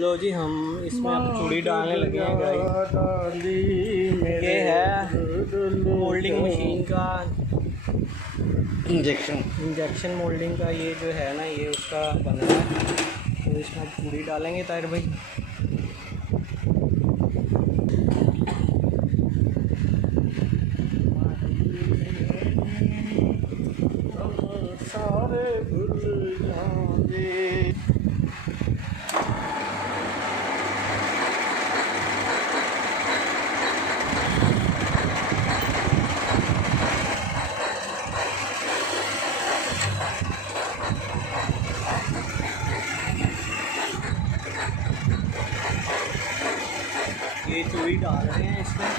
लो जी, हम इसमें अब चूड़ी डालने लगे हैं गाइस। ये है मोल्डिंग मशीन का इंजेक्शन मोल्डिंग का, ये जो है ना, ये उसका बना है। तो इसमें अब चूड़ी डालेंगे ताहिर भाई। सारे भूल जाएंगे। ये चूड़ी डाल रहे हैं इसमें।